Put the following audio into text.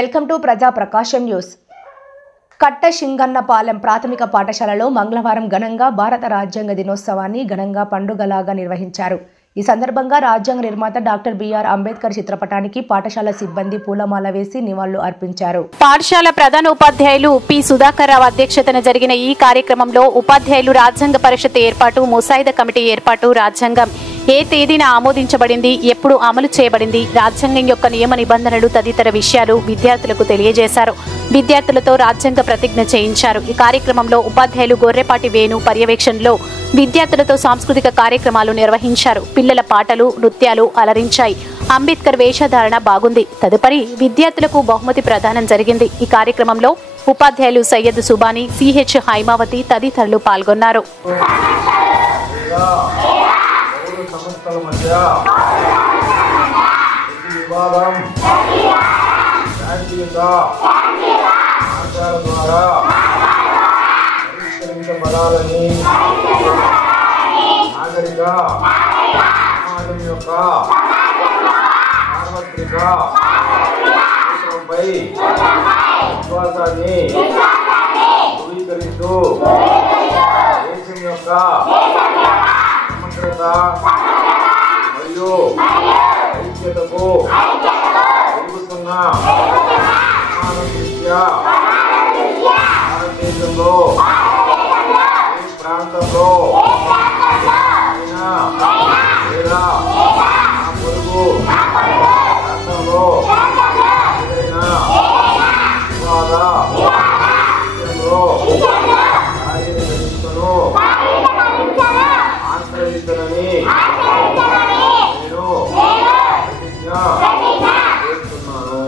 Welcome to ప్రజా ప్రకాశం news. కట్ట శింగన్నపాలెం ప్రాథమిక పాఠశాలలో మంగళవారం ఘనంగా భారత రాజ్యాంగ దినోత్సవాన్ని ఘనంగా పండుగలాగా నిర్వహించారు. ఈ సందర్భంగా రాజ్యాంగ నిర్మాత డాక్టర్ బిఆర్ అంబేద్కర్ చిత్రపటానికి పాఠశాల సిబ్బంది పూలమాల వేసి నివాళులు అర్పించారు. పాఠశాల ప్రధాన ఉపాధ్యాయులు పి సుధాకర్ రావు అధ్యక్షతన జరిగిన ఈ కార్యక్రమంలో ఉపాధ్యాయులు రాజ్యాంగ పరిషత్ ఏర్పాటు, ముసాయిదా కమిటీ ఏర్పాటు, రాజ్యాంగం ఏ తేదీన ఆమోదించబడింది, ఎప్పుడు అమలు చేయబడింది, రాజ్యాంగం యొక్క నియమ నిబంధనలు తదితర విషయాలు విద్యార్థులకు తెలియజేశారు. విద్యార్థులతో రాజ్యాంగ ప్రతిజ్ఞ చేయించారు. ఈ కార్యక్రమంలో ఉపాధ్యాయులు గొర్రెపాటి వేణు పర్యవేక్షణలో విద్యార్థులతో సాంస్కృతిక కార్యక్రమాలు నిర్వహించారు. పిల్లల పాటలు, నృత్యాలు అలరించాయి. అంబేద్కర్ వేషధారణ బాగుంది. తదుపరి విద్యార్థులకు బహుమతి ప్రదానం జరిగింది. ఈ కార్యక్రమంలో ఉపాధ్యాయులు సయ్యద్ సుబానీ, సిహెచ్ హైమావతి తదితరులు పాల్గొన్నారు. సంస్థల మధ్య వివాదం శాంతియుత మార్గాల ద్వారా పరిష్కరించబడాలని నాగరిక సమాజం యొక్క సార్వత్రిక అవసరంపై విశ్వాసాన్ని ధృవీకరిస్తూ దేశం యొక్క సమగ్రత మరియు ఐక్యతకు పెరుగుతున్న సమాన దృష్ట్యా భారతదేశంలో ఏ ప్రాంతంలో లేదా ఆ పొరుగు ప్రాంతంలో ఏదైనా వివాద విషయంలో కార్యనిర్వహించను ఆశ్రయించనని నేను ప్రతిజ్ఞ చేస్తున్నాను.